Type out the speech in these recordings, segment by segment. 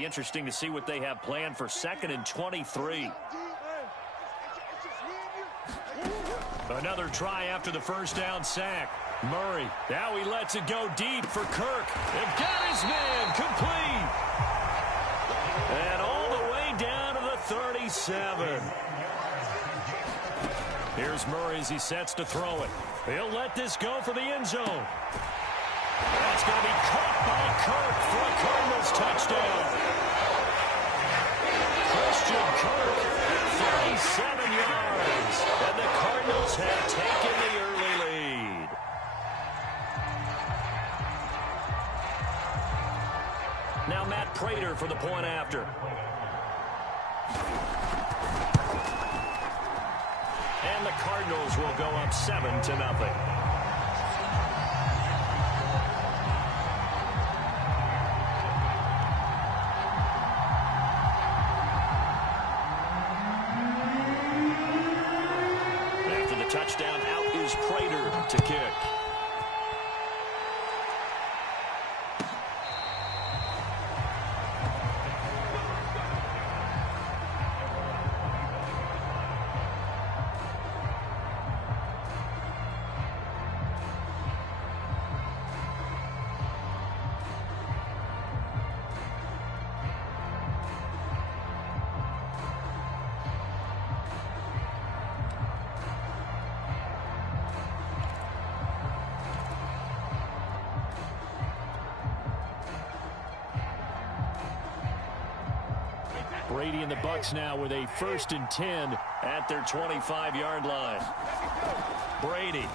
be interesting to see what they have planned for 2nd and 23. Another try after the first down sack. Murray, now he lets it go deep for Kirk. They've got his man complete. And all the way down to the 37. Here's Murray as he sets to throw it. He'll let this go for the end zone. That's going to be caught by Kirk for a Cardinals touchdown. Christian Kirk, 37 yards. And the Cardinals have taken the early lead. Now Matt Prater for the point after. And the Cardinals will go up 7-0. After the touchdown, out is Prater to kick. Brady and the Bucs now with a 1st and 10 at their 25-yard line. Brady.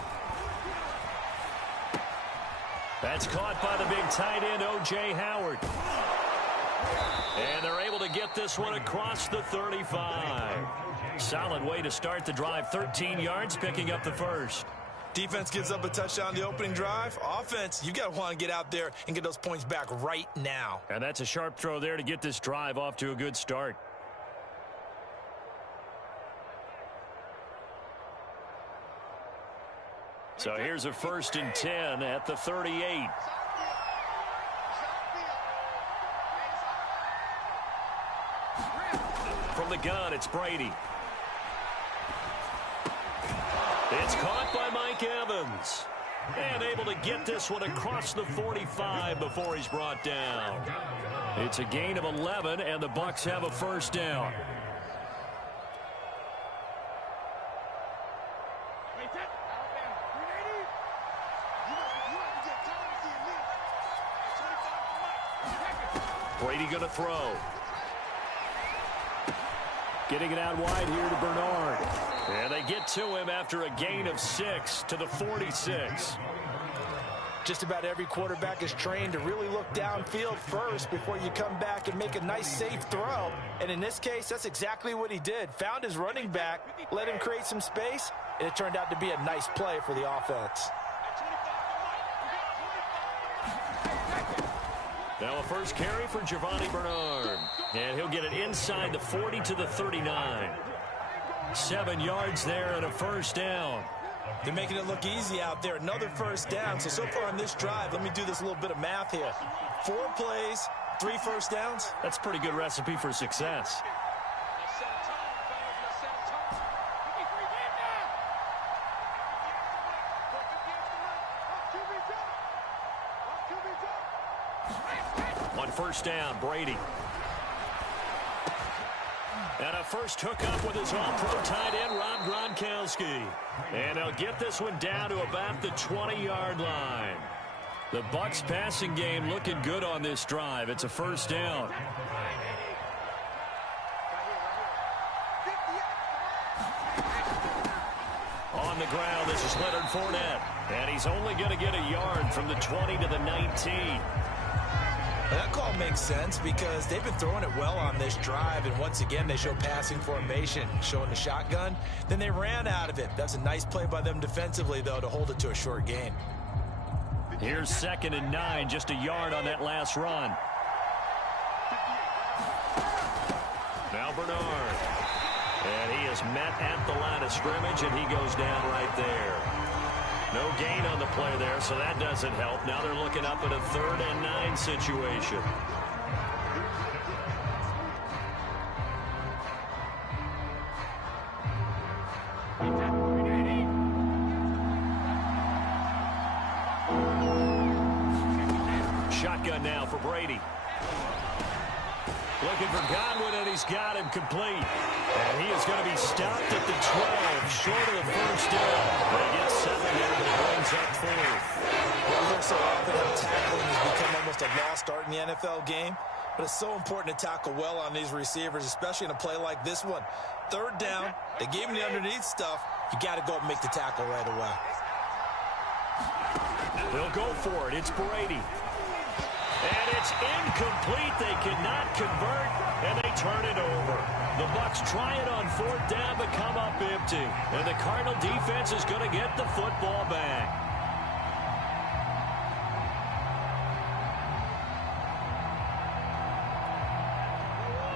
That's caught by the big tight end, O.J. Howard. And they're able to get this one across the 35. Solid way to start the drive. 13 yards, picking up the first. Defense gives up a touchdown the opening drive. Offense, you got to want to get out there and get those points back right now. And that's a sharp throw there to get this drive off to a good start. So here's a 1st and 10 at the 38. From the gun, it's Brady. It's caught by Mike Evans. And able to get this one across the 45 before he's brought down. It's a gain of 11, and the Bucs have a 1st down. Brady going to throw. Getting it out wide here to Bernard. And they get to him after a gain of 6 to the 46. Just about every quarterback is trained to really look downfield first before you come back and make a nice, safe throw. And in this case, that's exactly what he did. Found his running back, let him create some space, and it turned out to be a nice play for the offense. Now a first carry for Giovanni Bernard. And he'll get it inside the 40 to the 39. 7 yards there and a 1st down. They're making it look easy out there. Another 1st down. So far on this drive, let me do this little bit of math here. 4 plays, 3 1st downs. That's a pretty good recipe for success. On 1st down, Brady. And a first hookup with his all-pro tight end, Rob Gronkowski. And they'll get this one down to about the 20-yard line. The Bucs passing game looking good on this drive. It's a 1st down. On the ground, this is Leonard Fournette. And he's only going to get a yard from the 20 to the 19. That call makes sense because they've been throwing it well on this drive, and once again they show passing formation, showing the shotgun. Then they ran out of it. That's a nice play by them defensively, though, to hold it to a short gain. Here's 2nd and 9, just a yard on that last run. Now Bernard. And he is met at the line of scrimmage, and he goes down right there. No gain on the play there, so that doesn't help. Now they're looking up at a 3rd and 9 situation. shotgun now for Brady. Looking for Godwin, and he's got him complete. And he is going to be stopped at the 12, short of the first down. They get 7 here, and it brings up 4. Well, we hear so often how tackling has become almost a lost art in the NFL game. But it's so important to tackle well on these receivers, especially in a play like this one. Third down, they gave him the underneath stuff. You got to go up and make the tackle right away. They'll go for it. It's Brady. And it's incomplete. They cannot convert, and they turn it over. The Bucs try it on 4th down, but come up empty. And the Cardinal defense is going to get the football back.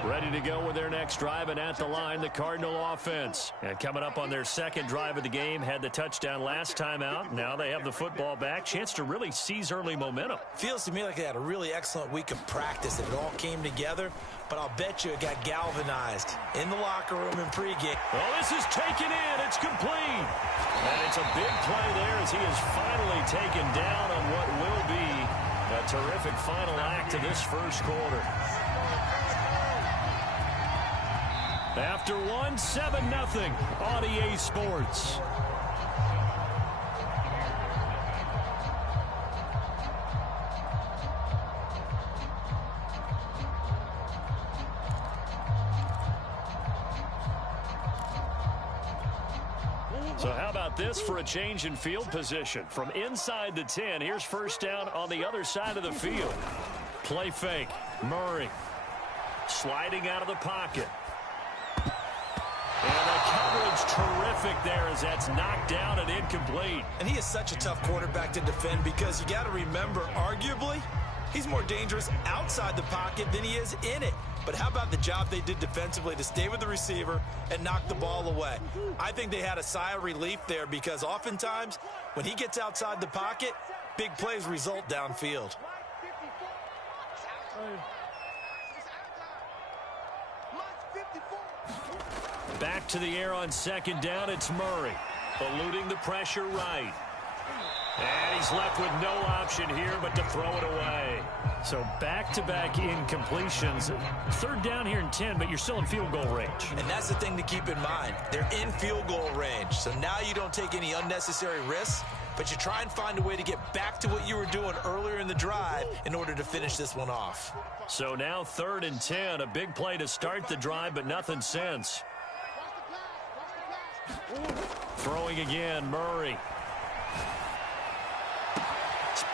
Ready to go with their next drive, and at the line, the Cardinal offense. And coming up on their second drive of the game, had the touchdown last time out. Now they have the football back. Chance to really seize early momentum. Feels to me like they had a really excellent week of practice, and it all came together. But I'll bet you it got galvanized in the locker room in pregame. Oh, this is taken in. It's complete. And it's a big play there as he is finally taken down on what will be a terrific final act of this first quarter. After 1, 7-0 on EA Sports. So how about this for a change in field position? From inside the 10, here's first down on the other side of the field. Play fake. Murray sliding out of the pocket. And the coverage terrific there as that's knocked down and incomplete. And he is such a tough quarterback to defend because you got to remember, arguably, he's more dangerous outside the pocket than he is in it. But how about the job they did defensively to stay with the receiver and knock the ball away? I think they had a sigh of relief there because oftentimes when he gets outside the pocket, big plays result downfield. Back to the air on second down, it's Murray. Eluding the pressure right. And he's left with no option here but to throw it away. So back-to-back incompletions. Third down here in 10, but you're still in field goal range. And that's the thing to keep in mind. They're in field goal range. So now you don't take any unnecessary risks, but you try and find a way to get back to what you were doing earlier in the drive in order to finish this one off. So now 3rd and 10, a big play to start the drive, but nothing since. Throwing again, Murray.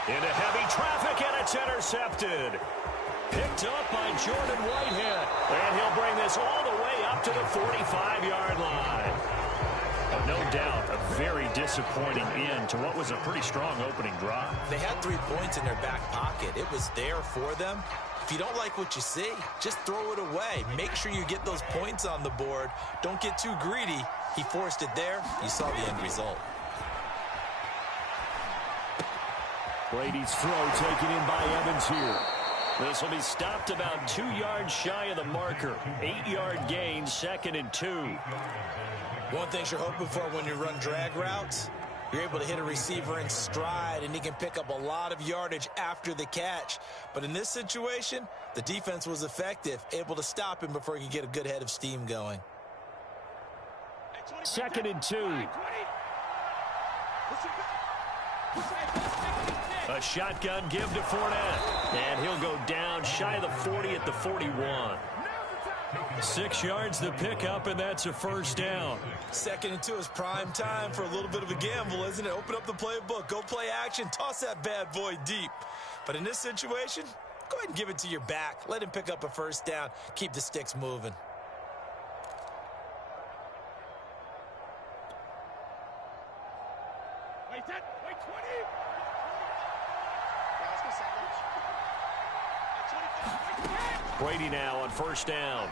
Into heavy traffic, and it's intercepted. Picked up by Jordan Whitehead. And he'll bring this all the way up to the 45-yard line. No doubt, a very disappointing end to what was a pretty strong opening drive. They had 3 points in their back pocket. It was there for them. If you don't like what you see, just throw it away. Make sure you get those points on the board. Don't get too greedy. He forced it there. You saw the end result. Brady's throw taken in by Evans here. This will be stopped about 2 yards shy of the marker. 8-yard gain, 2nd and 2. One thing you're hoping for when you run drag routes, you're able to hit a receiver in stride, and he can pick up a lot of yardage after the catch. But in this situation, the defense was effective, able to stop him before he could get a good head of steam going. 2nd and 2. A shotgun give to Fournette. And he'll go down shy of the 40 at the 41. 6 yards to pick up, and that's a first down. 2nd and 2 is prime time for a little bit of a gamble, isn't it? Open up the playbook, go play action, toss that bad boy deep. But in this situation, go ahead and give it to your back. Let him pick up a first down. Keep the sticks moving. Wait, 20. Brady now on first down.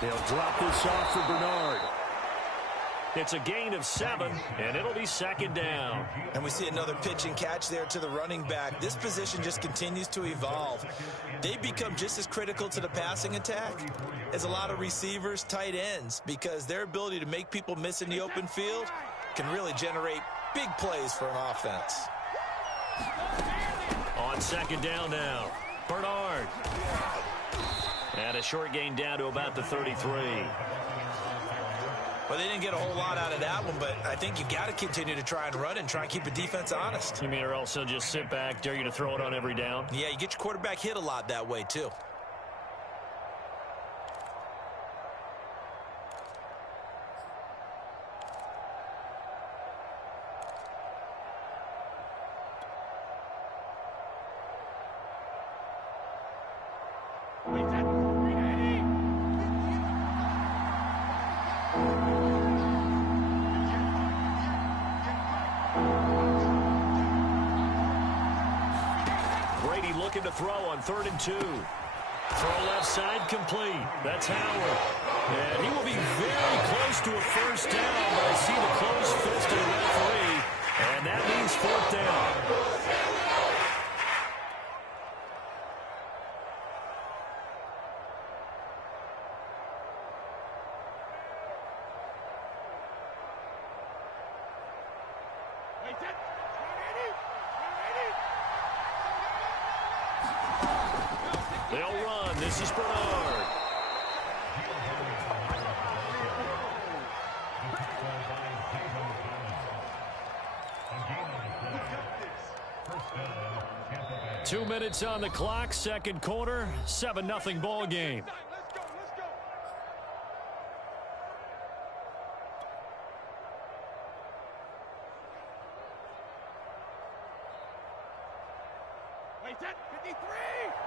They'll drop this off for Bernard. It's a gain of 7, and it'll be 2nd down. And we see another pitch and catch there to the running back. This position just continues to evolve. They become just as critical to the passing attack as a lot of receivers, tight ends, because their ability to make people miss in the open field can really generate big plays for an offense. On on second down now. Bernard. And a short gain down to about the 33. Well, they didn't get a whole lot out of that one, but I think you got to continue to try and run and try and keep the defense honest. You mean, or else they'll just sit back, dare you to throw it on every down? Yeah, you get your quarterback hit a lot that way, too. Brady looking to throw on 3rd and 2. Throw left side complete. That's Howard. And he will be very close to a first down, but I see the closed fist of the referee, and that means 4th down. They'll run. This is Bernard. Two minutes on the clock, second quarter, 7-0 ball game.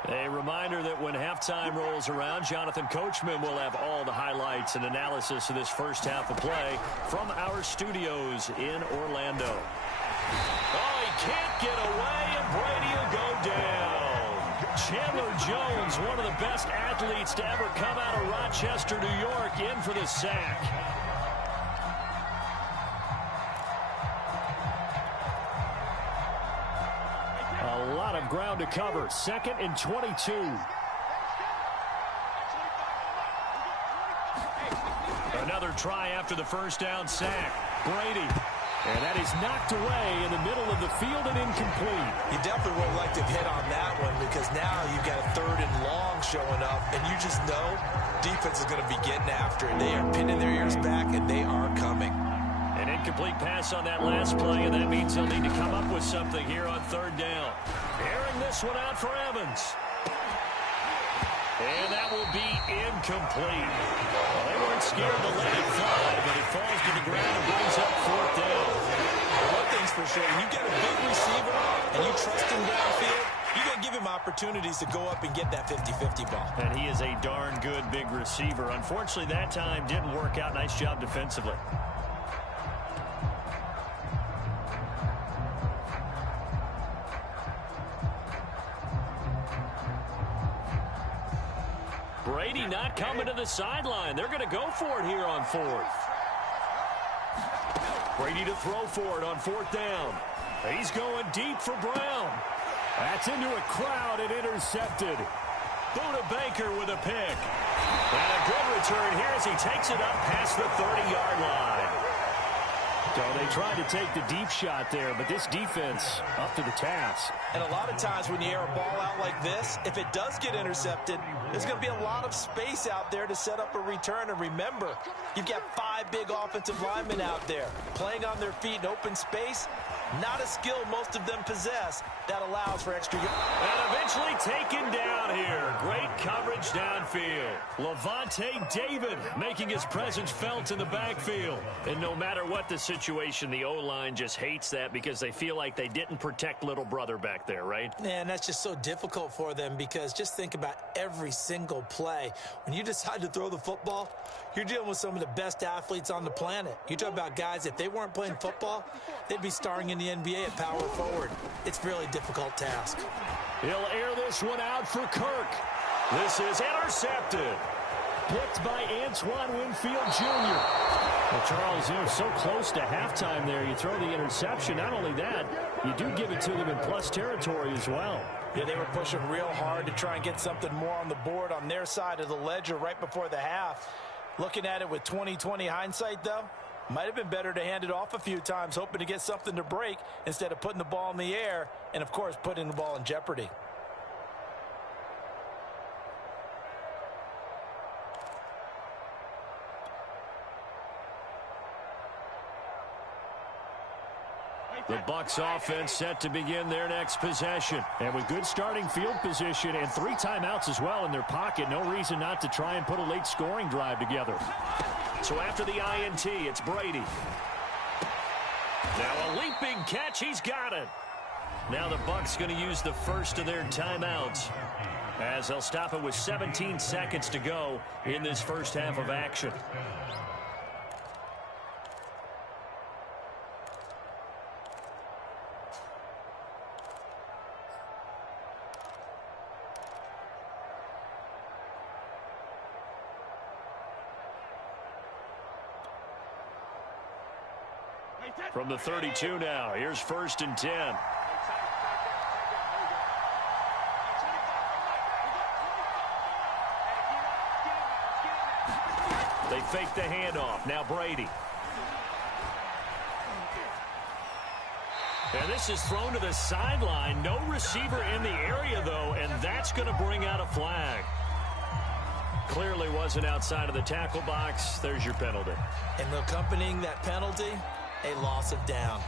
A reminder that when halftime rolls around, Jonathan Coachman will have all the highlights and analysis of this first half of play from our studios in Orlando. Oh, he can't get away, and Brady will go down. Chandler Jones, one of the best athletes to ever come out of Rochester, New York, in for the sack. A lot of ground to cover. 2nd and 22. Another try after the first down sack. Brady. And that is knocked away in the middle of the field and incomplete. You definitely would like to hit on that one because now you've got a 3rd and long showing up, and you just know defense is going to be getting after it. They are pinning their ears back, and they are coming. An incomplete pass on that last play, and that means they'll need to come up with something here on 3rd down. Airing this one out for Evans. And that will be incomplete. Well, they weren't scared to let it fly, but it falls to the ground and brings up 4th down. One thing's for sure, when you get a big receiver and you trust him downfield, you got to give him opportunities to go up and get that 50-50 ball. And he is a darn good big receiver. Unfortunately, that time didn't work out. Nice job defensively. Brady not coming to the sideline. They're going to go for it here on 4th. Brady to throw for it on 4th down. He's going deep for Brown. That's into a crowd and intercepted. Buda Baker with a pick. And a good return here as he takes it up past the 30-yard line. So they tried to take the deep shot there, but this defense up to the task. And a lot of times when you air a ball out like this, if it does get intercepted, there's going to be a lot of space out there to set up a return. And remember, you've got 5 big offensive linemen out there playing on their feet in open space. Not a skill most of them possess that allows for extra. And eventually taken down here. Great coverage downfield. Levante David making his presence felt in the backfield. And no matter what the situation, the O-line just hates that because they feel like they didn't protect little brother back there, right? Man, that's just so difficult for them because just think about every single play. When you decide to throw the football, you're dealing with some of the best athletes on the planet. You talk about guys, if they weren't playing football, they'd be starring in the NBA at power forward. It's a really difficult task. He'll air this one out for Kirk. This is intercepted. Picked by Antoine Winfield Jr. Well, Charles, you know, so close to halftime there. You throw the interception. Not only that, you do give it to them in plus territory as well. Yeah, they were pushing real hard to try and get something more on the board on their side of the ledger right before the half. Looking at it with 20/20 hindsight, though, Might have been better to hand it off a few times, hoping to get something to break instead of putting the ball in the air and, of course, putting the ball in jeopardy. The Bucs offense set to begin their next possession. And with good starting field position and 3 timeouts as well in their pocket, no reason not to try and put a late scoring drive together. So after the INT, it's Brady. Now a leaping catch. He's got it. Now the Bucs going to use the first of their timeouts, as they'll stop it with 17 seconds to go in this first half of action. From the 32 now, here's 1st and 10. They fake the handoff. Now Brady. And this is thrown to the sideline. No receiver in the area, though, and that's going to bring out a flag. Clearly wasn't outside of the tackle box. There's your penalty. And accompanying that penalty, a loss of down.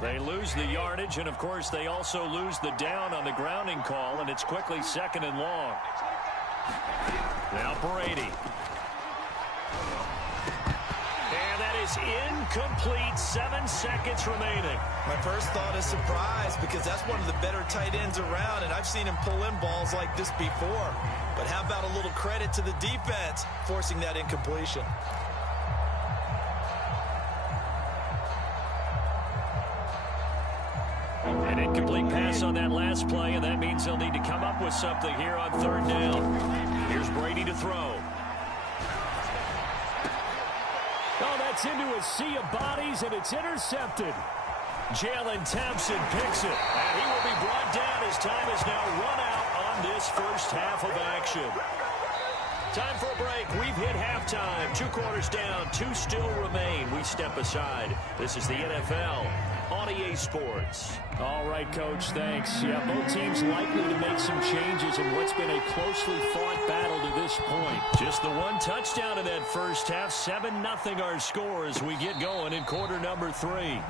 They lose the yardage, and, of course, they also lose the down on the grounding call, and it's quickly 2nd and long. Now Brady. And that is incomplete. 7 seconds remaining. My first thought is surprise, because that's one of the better tight ends around, and I've seen him pull in balls like this before. But how about a little credit to the defense forcing that incompletion? An incomplete pass on that last play, and that means they'll need to come up with something here on 3rd down. Here's Brady to throw. Oh, that's into a sea of bodies, and it's intercepted. Jalen Thompson picks it, and he will be brought down as time is now run out on this first half of action. Time for a break. We've hit halftime. 2 quarters down, 2 still remain. We step aside. This is the NFL on EA Sports. All right, Coach, thanks. Yeah, both teams likely to make some changes in what's been a closely fought battle to this point. Just the 1 touchdown in that first half. 7-0 our score as we get going in quarter number 3.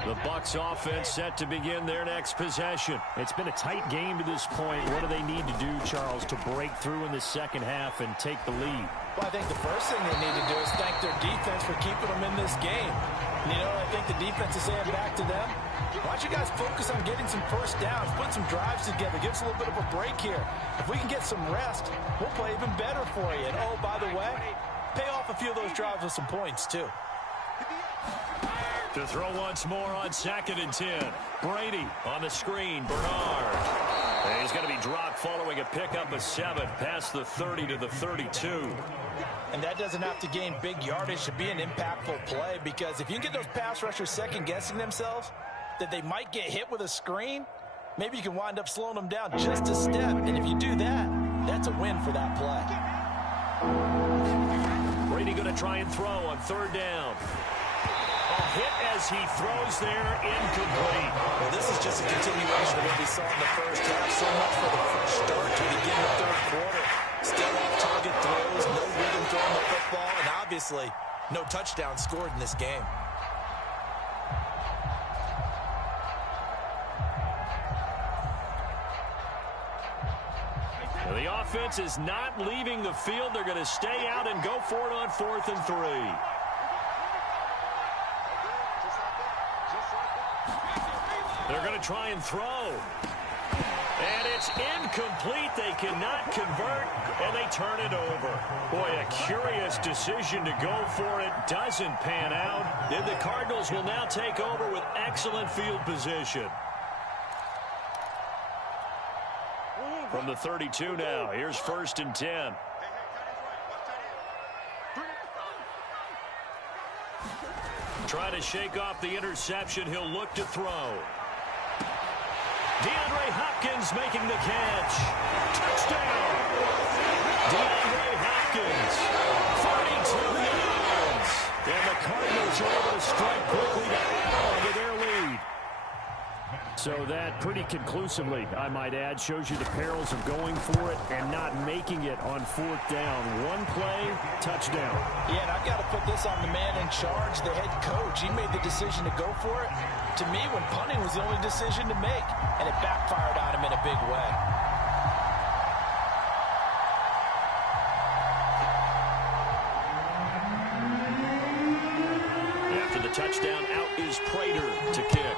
The Bucs offense set to begin their next possession. It's been a tight game to this point. What do they need to do, Charles, to break through in the second half and take the lead? Well, I think the first thing they need to do is thank their defense for keeping them in this game. And, you know, I think the defense is saying back to them, why don't you guys focus on getting some first downs, put some drives together, give us a little bit of a break here. If we can get some rest, we'll play even better for you. And, oh, by the way, pay off a few of those drives with some points, too. To throw once more on 2nd and 10. Brady on the screen. Bernard. And he's going to be dropped following a pickup of 7 past the 30 to the 32. And that doesn't have to gain big yardage to be an impactful play, because if you can get those pass rushers second-guessing themselves that they might get hit with a screen, maybe you can wind up slowing them down just a step. And if you do that, that's a win for that play. Brady going to try and throw on 3rd down. A hit as he throws there, incomplete. Well, this is just a continuation of what we saw in the first half. So much for the fresh start to begin the 3rd quarter. Still off-target throws, no rhythm throwing the football, and obviously no touchdown scored in this game. Now, the offense is not leaving the field. They're going to stay out and go for it on 4th and 3. They're going to try and throw. And it's incomplete. They cannot convert, and they turn it over. Boy, a curious decision to go for it. Doesn't pan out. And the Cardinals will now take over with excellent field position. From the 32 now, here's 1st and 10. Try to shake off the interception. He'll look to throw. DeAndre Hopkins making the catch. Touchdown. DeAndre Hopkins, 42 yards. And the Cardinals are able to strike quickly to add on to their lead. So that pretty conclusively, I might add, shows you the perils of going for it and not making it on 4th down. One play, touchdown. Yeah, and I've got to put this on the man in charge, the head coach. He made the decision to go for it. To me, when punting was the only decision to make, and it backfired on him in a big way. After the touchdown, out is Prater to kick.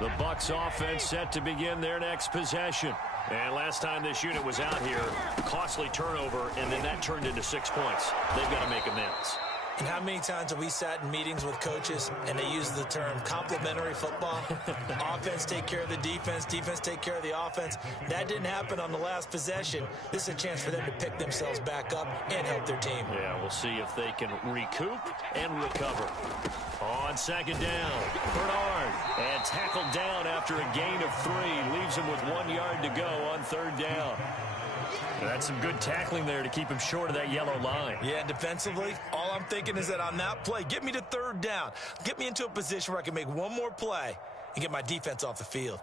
The Bucs offense set to begin their next possession. And last time this unit was out here, costly turnover, and then that turned into 6 points. They've got to make amends. And how many times have we sat in meetings with coaches and they use the term complementary football? Offense take care of the defense, defense take care of the offense. That didn't happen on the last possession. This is a chance for them to pick themselves back up and help their team. Yeah, we'll see if they can recoup and recover. On 2nd down, Bernard, and tackled down after a gain of 3. Leaves him with 1 yard to go on 3rd down. That's some good tackling there to keep him short of that yellow line. Yeah, and defensively, all I'm thinking is that on that play, get me to 3rd down. Get me into a position where I can make one more play and get my defense off the field.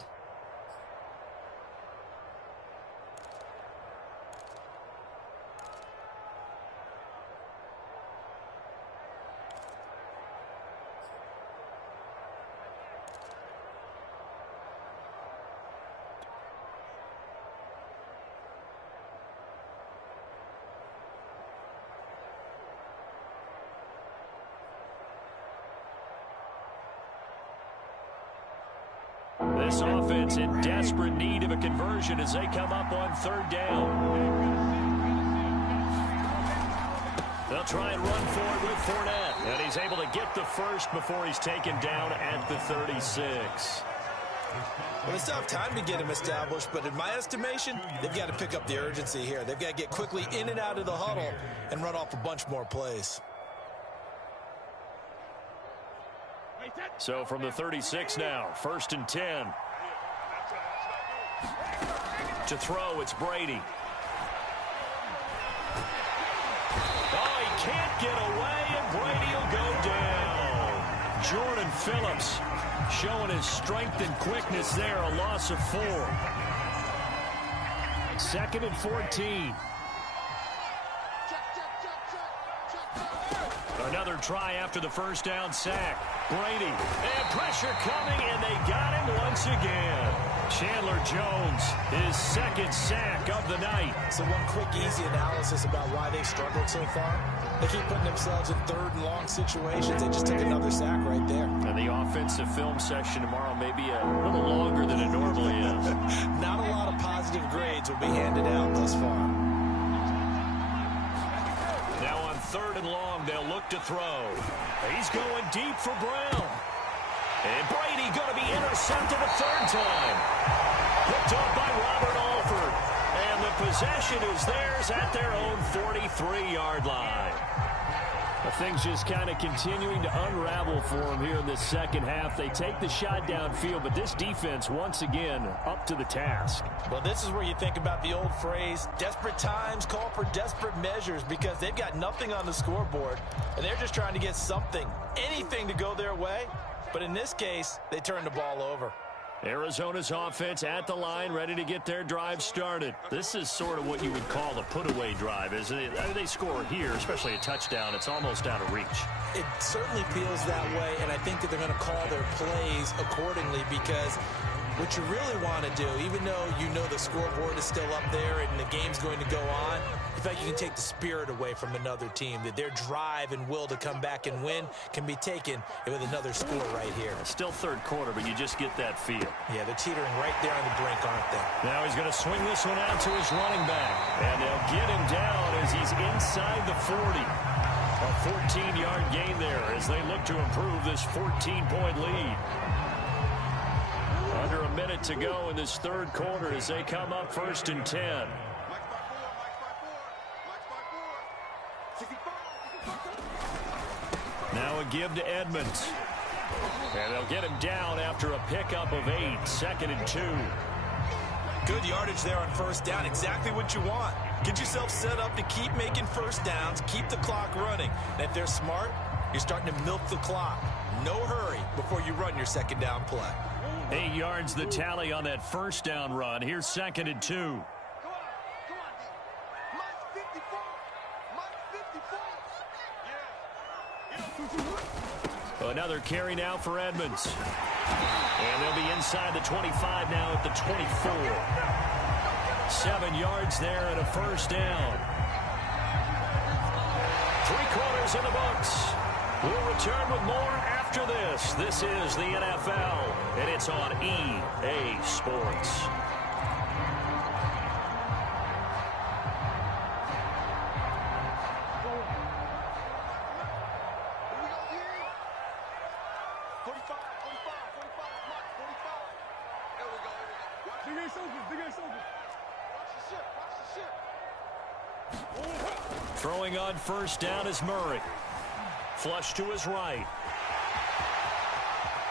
This offense in desperate need of a conversion as they come up on 3rd down. They'll try and run forward with Fournette. And he's able to get the first before he's taken down at the 36. Well, it's tough time to get him established, but in my estimation, they've got to pick up the urgency here. They've got to get quickly in and out of the huddle and run off a bunch more plays. So from the 36 now, 1st and 10. To throw, it's Brady. Oh, he can't get away, and Brady will go down. Jordan Phillips showing his strength and quickness there, a loss of 4. 2nd and 14. Another try after the 1st down sack. Brady, and pressure coming, and they got him once again. Chandler Jones, his 2nd sack of the night. So one quick, easy analysis about why they've struggled so far. They keep putting themselves in 3rd and long situations. They just took another sack right there. And the offensive film session tomorrow may be a little longer than it normally is. Not a lot of positive grades will be handed out thus far. Now on 3rd and long, they'll look to throw. He's going deep for Brown. And Brady going to be intercepted a 3rd time. Picked up by Robert Alford. And the possession is theirs at their own 43-yard line. Things just kind of continuing to unravel for them here in the 2nd half. They take the shot downfield, but this defense, once again, up to the task. Well, this is where you think about the old phrase, desperate times call for desperate measures, because they've got nothing on the scoreboard, and they're just trying to get something, anything to go their way. But in this case, they turn the ball over. Arizona's offense at the line, ready to get their drive started. This is sort of what you would call a put-away drive, isn't it? I mean, they score here, especially a touchdown. It's almost out of reach. It certainly feels that way, and I think that they're going to call their plays accordingly because what you really want to do, even though you know the scoreboard is still up there and the game's going to go on, in fact, you can take the spirit away from another team, that their drive and will to come back and win can be taken with another score right here. Still third quarter, but you just get that feel. Yeah, they're teetering right there on the brink, aren't they? Now he's going to swing this one out to his running back. And they'll get him down as he's inside the 40. A 14-yard gain there as they look to improve this 14-point lead. Under a minute to go in this third quarter as they come up 1st and 10. Now a give to Edmonds. And they'll get him down after a pickup of 8, 2nd and 2. Good yardage there on first down. Exactly what you want. Get yourself set up to keep making first downs, keep the clock running. And if they're smart, you're starting to milk the clock. No hurry before you run your second down play. 8 yards the tally on that first down run. Here's 2nd and 2. Another carry now for Edmonds. And they'll be inside the 25 now at the 24. 7 yards there and a first down. 3 quarters in the books. We'll return with more after this. This is the NFL, and it's on EA Sports. Throwing on first down is Murray. Flush to his right.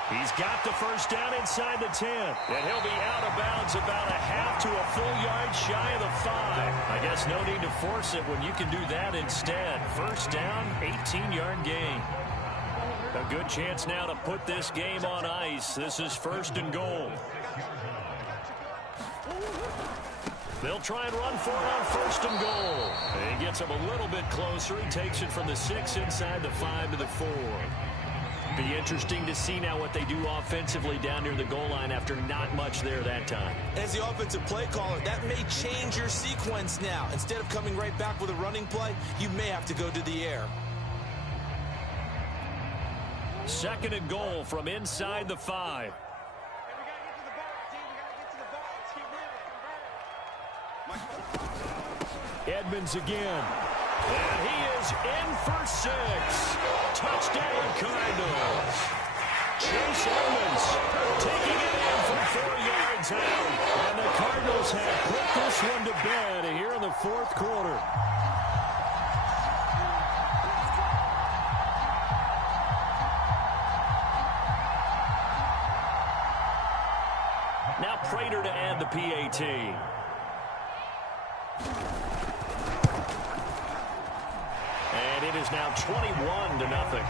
He's got the first down inside the 10. And he'll be out of bounds about a half to a full yard shy of the 5. I guess no need to force it when you can do that instead. First down, 18-yard gain. A good chance now to put this game on ice. This is 1st and goal. They'll try and run for it on 1st and goal. And he gets him a little bit closer. He takes it from the 6 inside the 5 to the 4. Be interesting to see now what they do offensively down near the goal line after not much there that time. As the offensive play caller, that may change your sequence now. Instead of coming right back with a running play, you may have to go to the air. 2nd and goal from inside the 5. Edmonds again. And he is in for 6. Touchdown Cardinals. Chase Edmonds taking it in from 4 yards out. And the Cardinals have put this one to bed here in the 4th quarter. Now Prater to add the PAT. And it is now 21-0.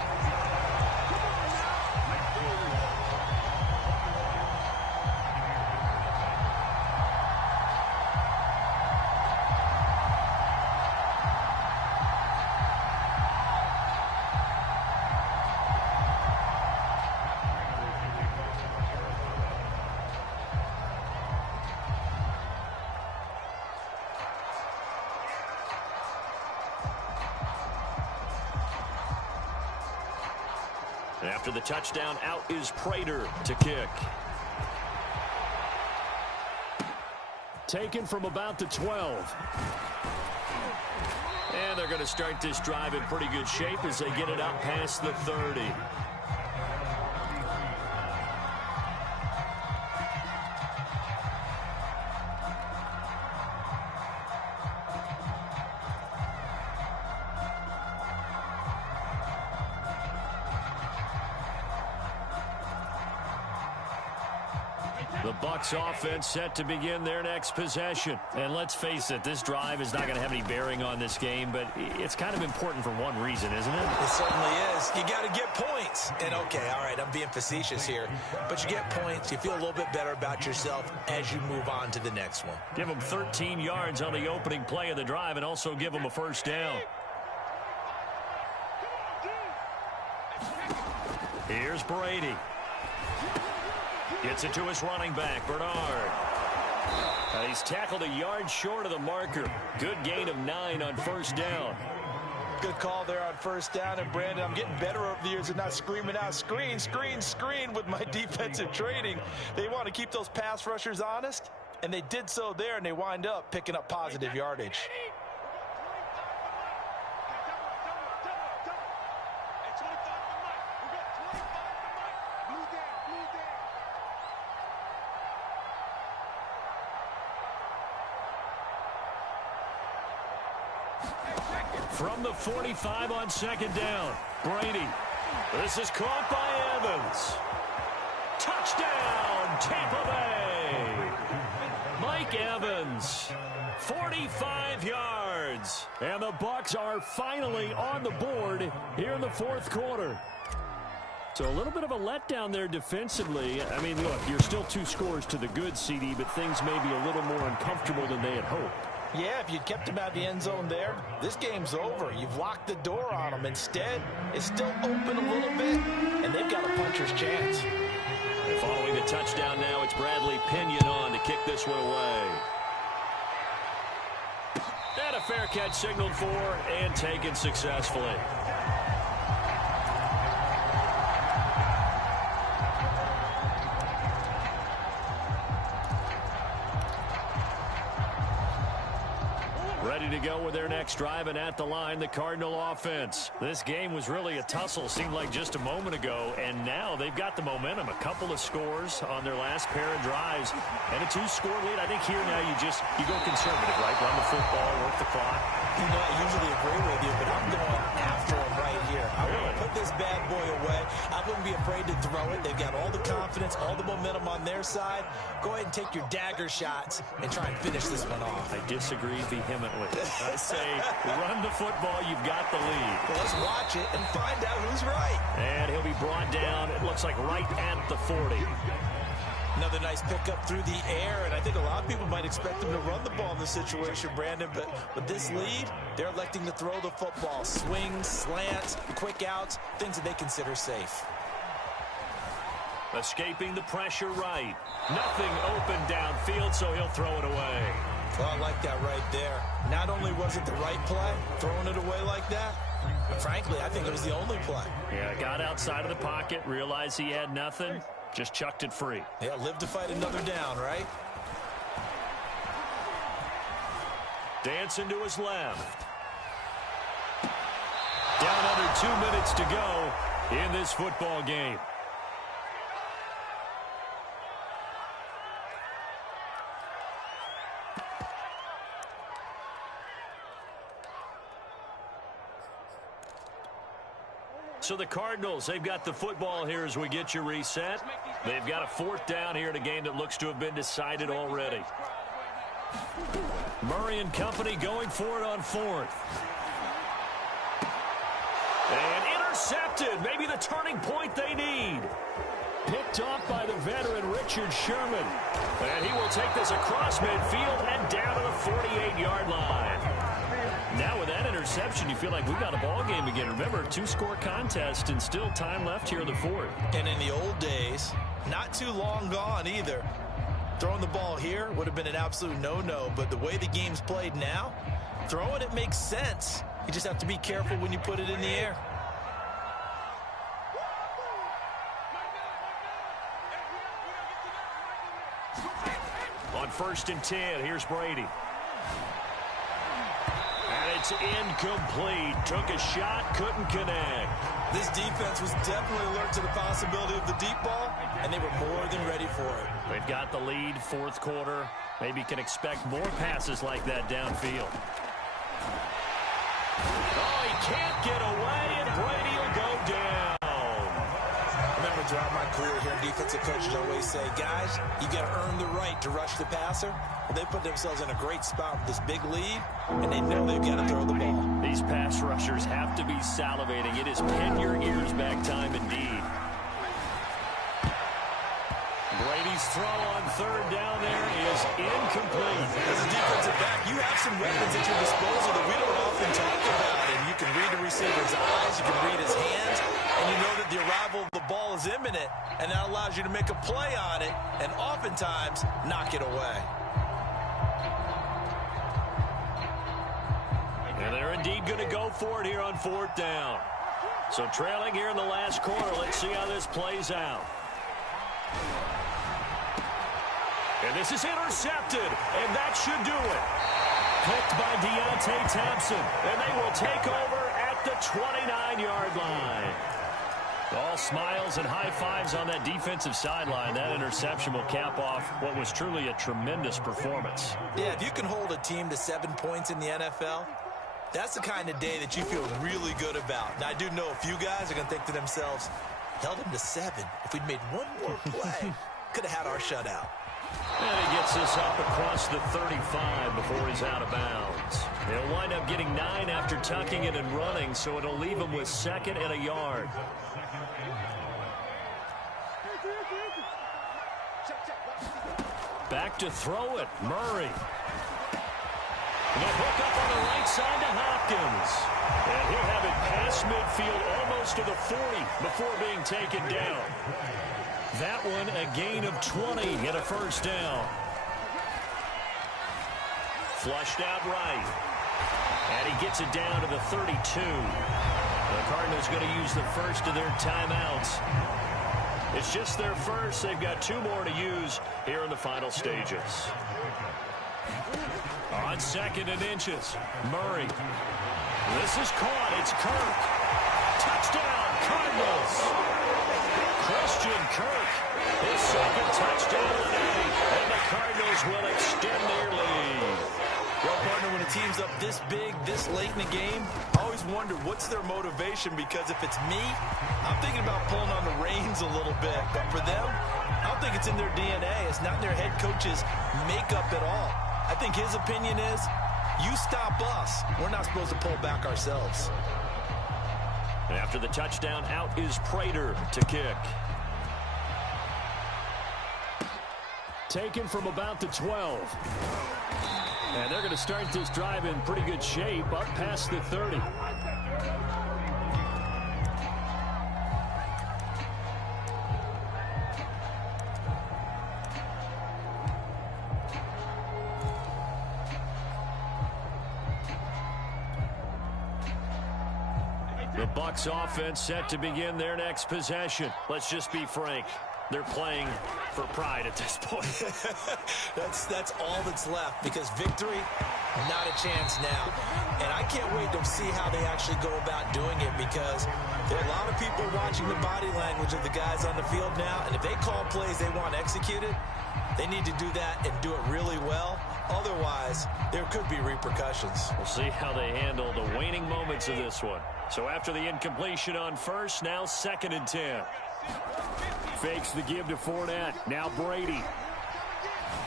After the touchdown, out is Prater to kick. Taken from about the 12. And they're going to start this drive in pretty good shape as they get it out past the 30. The Bucs offense set to begin their next possession. And let's face it, this drive is not going to have any bearing on this game, but it's kind of important for one reason, isn't it? It certainly is. You got to get points. And, okay, all right, I'm being facetious here. But you get points. You feel a little bit better about yourself as you move on to the next one. Give them 13 yards on the opening play of the drive and also give them a first down. Here's Brady. Gets it to his running back, Bernard. He's tackled a yard short of the marker. Good gain of 9 on first down. Good call there on first down. And, Brandon, I'm getting better over the years at not screaming out, screen, screen, screen with my defensive training. They want to keep those pass rushers honest, and they did so there, and they wind up picking up positive yardage. From the 45 on second down, Brady. This is caught by Evans. Touchdown, Tampa Bay. Mike Evans, 45 yards. And the Bucs are finally on the board here in the fourth quarter. So a little bit of a letdown there defensively. I mean, look, you're still 2 scores to the good, CD, but things may be a little more uncomfortable than they had hoped. Yeah, if you'd kept him out of the end zone there, this game's over. You've locked the door on him. Instead, it's still open a little bit, and they've got a puncher's chance. And following the touchdown now, it's Bradley Pinion on to kick this one away. And a fair catch signaled for and taken successfully. Ready to go with their next drive, and at the line, the Cardinal offense. This game was really a tussle, seemed like just a moment ago, and now they've got the momentum. A couple of scores on their last pair of drives, and a 2-score lead. I think here now you go conservative, right? Run the football, work the clock. You know, I usually agree with you, but I'm going after him right here. I want to put this bad boy away. I wouldn't be afraid to throw it. They've got all the confidence, all the momentum on their side. Go ahead and take your dagger shots and try and finish this one off. I disagree vehemently. I say run the football. You've got the lead. Well, let's watch it and find out who's right. And he'll be brought down, it looks like right at the 40. Another nice pickup through the air, and I think a lot of people might expect them to run the ball in this situation, Brandon, but with this lead, they're electing to throw the football. Swings, slants, quick outs, things that they consider safe. Escaping the pressure right. Nothing open downfield, so he'll throw it away. Well, I like that right there. Not only was it the right play, throwing it away like that, but frankly, I think it was the only play. Yeah, got outside of the pocket, realized he had nothing, just chucked it free. Yeah, live to fight another down, right? Dancing to his left. Down under 2 minutes to go in this football game. So the Cardinals, they've got the football here as we get you reset. They've got a 4th down here in a game that looks to have been decided already. Murray and company going for it on 4th. And intercepted. Maybe the turning point they need. Picked off by the veteran Richard Sherman. And he will take this across midfield and down to the 48-yard line. Now with that interception, you feel like we got a ball game again. Remember, 2-score contest and still time left here in the 4th. And in the old days, not too long gone either. Throwing the ball here would have been an absolute no-no, but the way the game's played now, throwing it makes sense. You just have to be careful when you put it in the air. On 1st and 10, here's Brady. And it's incomplete. Took a shot, couldn't connect. This defense was definitely alert to the possibility of the deep ball, and they were more than ready for it. They've got the lead, 4th quarter. Maybe can expect more passes like that downfield. Oh, he can't get away, and Brady will go down. Remember, throughout my career here in defensive coaches always say, guys, you got to earn the right to rush the passer. Well, they put themselves in a great spot with this big lead, and they know they've got to throw the ball. These pass rushers have to be salivating. It is pin your ears back time indeed. Brady's throw on third down there is incomplete. As a defensive back, you have some weapons at your disposal that we don't often talk about. And you can read the receiver's eyes, you can read his hands, and you know that the arrival of the ball is imminent, and that allows you to make a play on it and oftentimes knock it away. And they're indeed going to go for it here on fourth down. So trailing here in the last quarter, let's see how this plays out. And this is intercepted, and that should do it. Picked by Deontay Thompson, and they will take over at the 29-yard line. All smiles and high fives on that defensive sideline. That interception will cap off what was truly a tremendous performance. Yeah, if you can hold a team to 7 points in the NFL, that's the kind of day that you feel really good about. Now, I do know a few guys are going to think to themselves, held them to 7. If we'd made one more play, could have had our shutout. And he gets this up across the 35 before he's out of bounds. He'll wind up getting 9 after tucking it and running, so it'll leave him with 2nd and a yard. Back to throw it, Murray. And they'll hook up on the right side to Hopkins. And he'll have it past midfield almost to the 40 before being taken down. That one a gain of 20 and a first down. Flushed out right. And he gets it down to the 32. The Cardinals going to use the first of their timeouts. It's just their first. They've got 2 more to use here in the final stages. On 2nd and inches, Murray. This is caught. It's Kirk. Touchdown, Cardinals. Christian Kirk, his 2nd touchdown of the day, and the Cardinals will extend their lead. Well, partner, when a team's up this big, this late in the game, I always wonder what's their motivation, because if it's me, I'm thinking about pulling on the reins a little bit. But for them, I don't think it's in their DNA. It's not in their head coach's makeup at all. I think his opinion is, you stop us, we're not supposed to pull back ourselves. And after the touchdown, out is Prater to kick. Taken from about the 12. And they're going to start this drive in pretty good shape, up past the 30. The Bucs offense set to begin their next possession. Let's just be frank. They're playing for pride at this point. That's all that's left, because victory, not a chance now. And I can't wait to see how they actually go about doing it, because there are a lot of people watching the body language of the guys on the field now, and if they call plays they want executed, they need to do that and do it really well. Otherwise, there could be repercussions. We'll see how they handle the waning moments of this one. So after the incompletion on first, now 2nd and 10. Fakes the give to Fournette. Now Brady.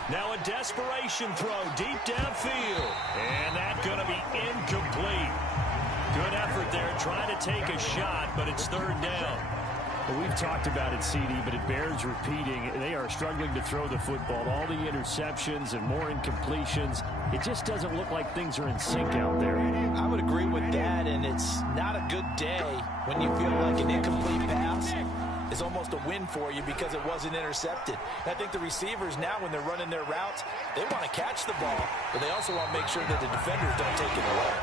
Now a desperation throw deep downfield. And that's going to be incomplete. Good effort there, trying to take a shot, but it's 3rd down. Well, we've talked about it, CD, but it bears repeating. They are struggling to throw the football. All the interceptions and more incompletions. It just doesn't look like things are in sync out there. I would agree with that, and it's not a good day when you feel like an incomplete pass is almost a win for you because it wasn't intercepted. And I think the receivers now, when they're running their routes, they want to catch the ball, but they also want to make sure that the defenders don't take it away.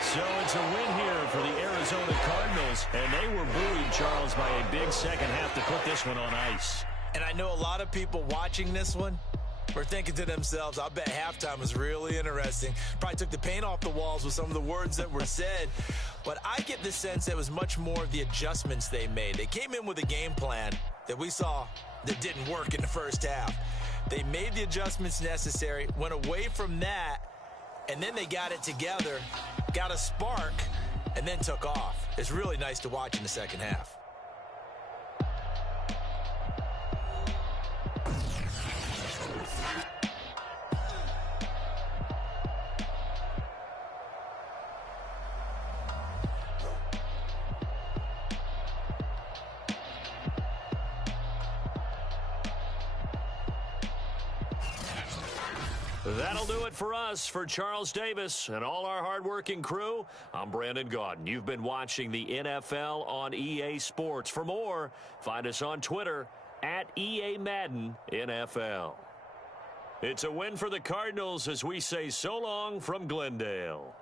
So it's a win here for the Arizona Cardinals, and they were buoyed, Charles, by a big second half to put this one on ice. And I know a lot of people watching this one were thinking to themselves, I bet halftime was really interesting. Probably took the paint off the walls with some of the words that were said. But I get the sense that it was much more of the adjustments they made. They came in with a game plan that we saw that didn't work in the first half. They made the adjustments necessary, went away from that, and then they got it together, got a spark, and then took off. It's really nice to watch in the second half. That'll do it for us. For Charles Davis and all our hardworking crew, I'm Brandon Gaudin. You've been watching the NFL on EA Sports. For more, find us on Twitter at EA Madden NFL. It's a win for the Cardinals as we say so long from Glendale.